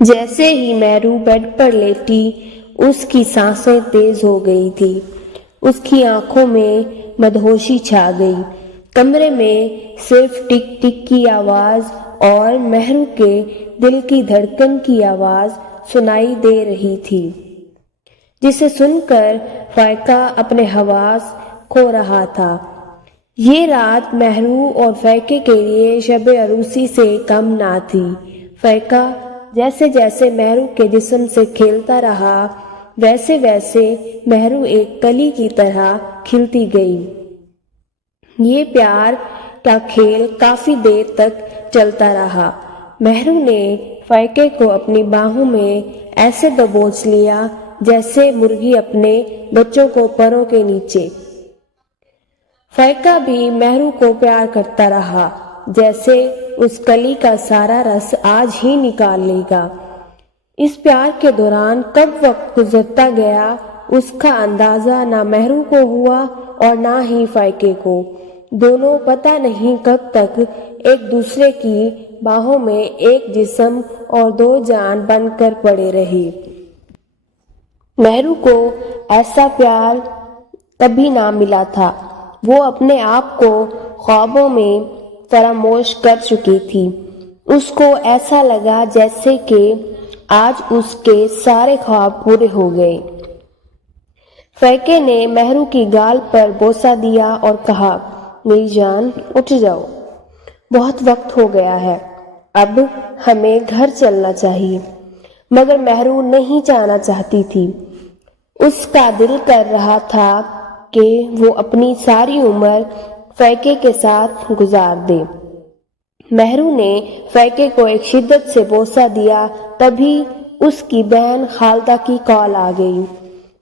جیسے ہی مہرو بیڈ پر لیٹی اس کی سانسیں تیز ہو گئی تھی، اس کی آنکھوں میں مدہوشی چھا گئی۔ کمرے میں صرف ٹک ٹک کی آواز اور مہرو کے دل کی دھڑکن کی آواز سنائی دے رہی تھی، جسے سن کر فائقہ اپنے حواس کھو رہا تھا۔ یہ رات مہرو اور فائقے کے لیے شب عروسی سے کم نہ تھی۔ فائقہ جیسے جیسے مہرو کے جسم سے کھیلتا رہا، ویسے ویسے مہرو ایک کلی کی طرح کھلتی گئی۔ یہ پیار کا کھیل کافی دیر تک چلتا رہا۔ مہرو نے فائقے کو اپنی باہوں میں ایسے دبوچ لیا جیسے مرغی اپنے بچوں کو پروں کے نیچے۔ فائقہ بھی مہرو کو پیار کرتا رہا، جیسے اس کلی کا سارا رس آج ہی نکال لے گا۔ اس پیار کے دوران کب وقت گزرتا گیا اس کا اندازہ نہ مہرو کو ہوا اور نہ ہی فائقے کو۔ دونوں پتہ نہیں کب تک ایک دوسرے کی باہوں میں ایک جسم اور دو جان بن کر پڑے رہے۔ مہرو کو ایسا پیار کبھی نہ ملا تھا۔ وہ اپنے آپ کو خوابوں میں فراموش کر چکی تھی۔ اس کو ایسا لگا جیسے کہ آج اس کے سارے خواب پورے ہو گئے۔ فائقے نے مہرو کی گال پر بوسہ دیا اور کہا، میری جان اٹھ جاؤ، بہت وقت ہو گیا ہے، اب ہمیں گھر چلنا چاہیے۔ مگر مہرو نہیں جانا چاہتی تھی۔ اس کا دل کر رہا تھا کہ وہ اپنی ساری عمر فائقے کے ساتھ گزار دے۔ مہرو نے فائقے کو ایک شدت سے بوسہ دیا، تبھی اس کی بہن خالدہ کی کال آ گئی۔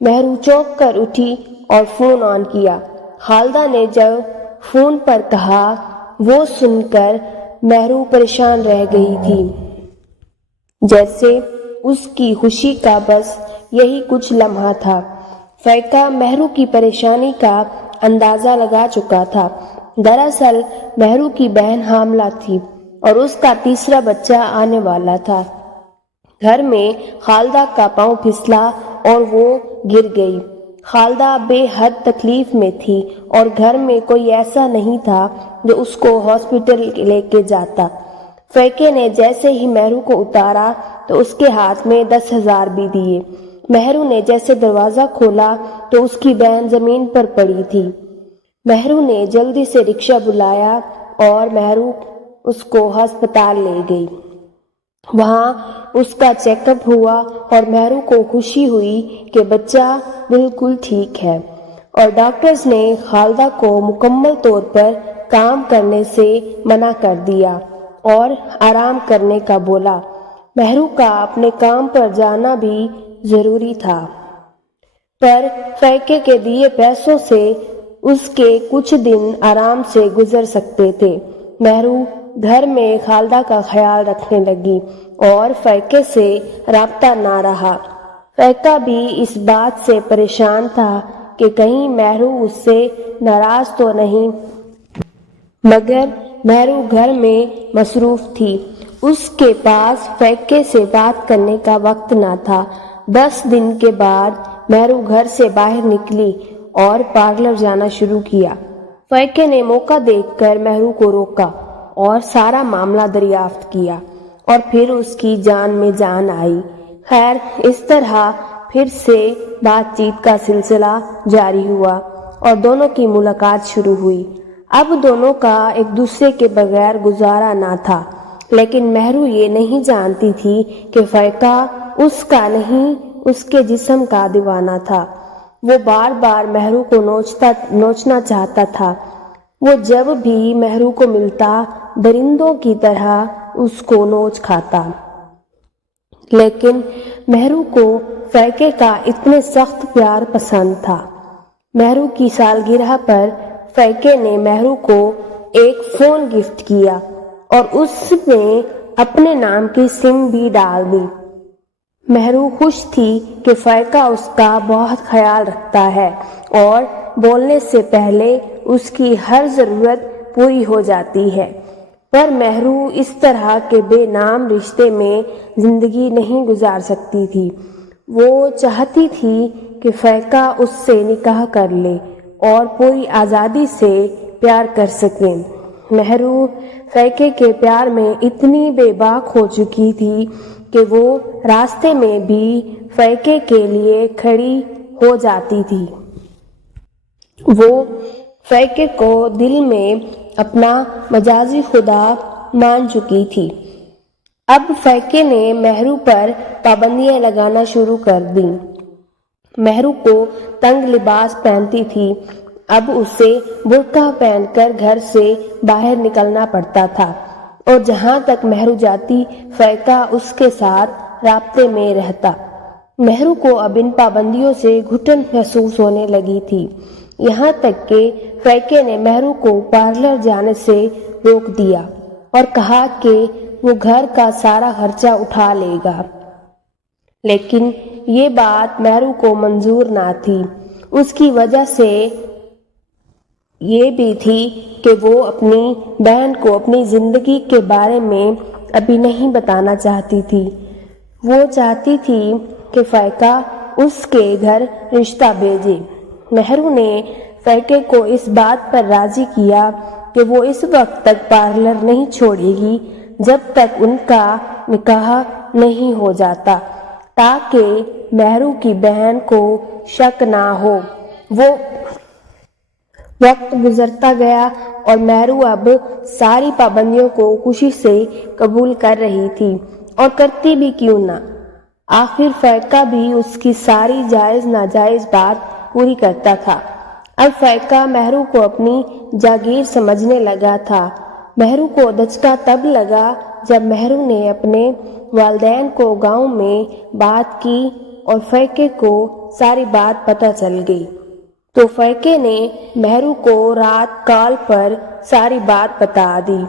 مہرو چونک کر اٹھی اور فون آن کیا۔ خالدہ نے جب فون پر کہا، وہ سن کر مہرو پریشان رہ گئی تھی، جیسے اس کی خوشی کا بس یہی کچھ لمحہ تھا۔ فائقہ مہرو کی پریشانی کا اندازہ لگا چکا تھا۔ دراصل مہرو کی بہن حاملہ تھی اور اس کا تیسرا بچہ آنے والا تھا۔ گھر میں خالدہ کا پاؤں پھسلا اور وہ گر گئی۔ خالدہ بے حد تکلیف میں تھی اور گھر میں کوئی ایسا نہیں تھا جو اس کو ہاسپٹل لے کے جاتا۔ فائقے نے جیسے ہی مہرو کو اتارا تو اس کے ہاتھ میں 10,000 بھی دیے۔ مہرو نے جیسے دروازہ کھولا تو اس کی بہن زمین پر پڑی تھی۔ مہرو نے جلدی سے رکشہ بلایا اور مہرو اس کو ہسپتال لے گئی۔ وہاں اس کا چیک اپ ہوا اور مہرو کو خوشی ہوئی کہ بچہ بالکل ٹھیک ہے، اور ڈاکٹرز نے خالدہ کو مکمل طور پر کام کرنے سے منع کر دیا اور آرام کرنے کا بولا۔ مہرو کا اپنے کام پر جانا بھی ضروری تھا، پر فائقے کے دیے پیسوں سے اس کے کچھ دن آرام سے گزر سکتے تھے۔ مہرو گھر میں خالدہ کا خیال رکھنے لگی اور فائقے سے رابطہ نہ رہا۔ فائقہ بھی اس بات سے پریشان تھا کہ کہیں مہرو اس سے ناراض تو نہیں، مگر مہرو گھر میں مصروف تھی۔ اس کے پاس فائقے سے بات کرنے کا وقت نہ تھا۔ 10 دن کے بعد مہرو گھر سے باہر نکلی اور پارلر جانا شروع کیا۔ فائقے نے موقع دیکھ کر مہرو کو روکا اور سارا معاملہ دریافت کیا، اور پھر اس کی جان میں جان آئی۔ خیر، اس طرح پھر سے بات چیت کا سلسلہ جاری ہوا اور دونوں کی ملاقات شروع ہوئی۔ اب دونوں کا ایک دوسرے کے بغیر گزارا نہ تھا، لیکن مہرو یہ نہیں جانتی تھی کہ فائقہ اس کا نہیں، اس کے جسم کا دیوانہ تھا۔ وہ بار بار مہرو کو نوچنا چاہتا تھا۔ وہ جب بھی مہرو کو ملتا درندوں کی طرح اس کو نوچ کھاتا، لیکن مہرو کو فائقے کا اتنے سخت پیار پسند تھا۔ مہرو کی سالگرہ پر فائقے نے مہرو کو ایک فون گفٹ کیا اور اس میں اپنے نام کی سم بھی ڈال دی۔ مہرو خوش تھی کہ فائقہ اس کا بہت خیال رکھتا ہے اور بولنے سے پہلے اس کی ہر ضرورت پوری ہو جاتی ہے۔ پر مہرو اس طرح کے بے نام رشتے میں زندگی نہیں گزار سکتی تھی۔ وہ چاہتی تھی کہ فیقہ اس سے نکاح کر لے اور پوری آزادی سے پیار کر سکے۔ مہرو فیقے کے پیار میں اتنی بے باک ہو چکی تھی کہ وہ راستے میں بھی فیقے کے لیے کھڑی ہو جاتی تھی۔ وہ فیقے کو دل میں اپنا مجازی خدا مان چکی تھی۔ اب فیقے نے مہرو پر پابندیاں لگانا شروع کر دیں۔ مہرو کو تنگ لباس پہنتی تھی، اب اسے برقع پہن کر گھر سے باہر نکلنا پڑتا تھا، اور جہاں تک مہرو جاتی فیقہ اس کے ساتھ رابطے میں رہتا۔ مہرو کو اب ان پابندیوں سے گھٹن محسوس ہونے لگی تھی، یہاں تک کہ فیقے نے مہرو کو پارلر جانے سے روک دیا اور کہا کہ وہ گھر کا سارا خرچہ اٹھا لے گا، لیکن یہ بات مہرو کو منظور نہ تھی۔ اس کی وجہ سے یہ بھی تھی کہ وہ اپنی بہن کو اپنی زندگی کے بارے میں ابھی نہیں بتانا چاہتی تھی۔ وہ چاہتی تھی کہ فیقہ اس کے گھر رشتہ بھیجے۔ مہرو نے فیقے کو اس بات پر راضی کیا کہ وہ اس وقت تک پارلر نہیں چھوڑے گی جب تک ان کا نکاح نہیں ہو جاتا، تاکہ مہرو کی بہن کو شک نہ ہو۔ وہ وقت گزرتا گیا اور مہرو اب ساری پابندیوں کو خوشی سے قبول کر رہی تھی، اور کرتی بھی کیوں نہ۔ آخر فیقہ بھی اس کی ساری جائز ناجائز بات پوری کرتا تھا۔ اب فیقہ مہرو کو اپنی جاگیر سمجھنے لگا تھا۔ مہرو کو دھچکا تب لگا جب مہرو نے اپنے والدین کو گاؤں میں بات کی اور فیقے کو ساری بات پتہ چل گئی، تو فیقے نے مہرو کو رات کال پر ساری بات بتا دی۔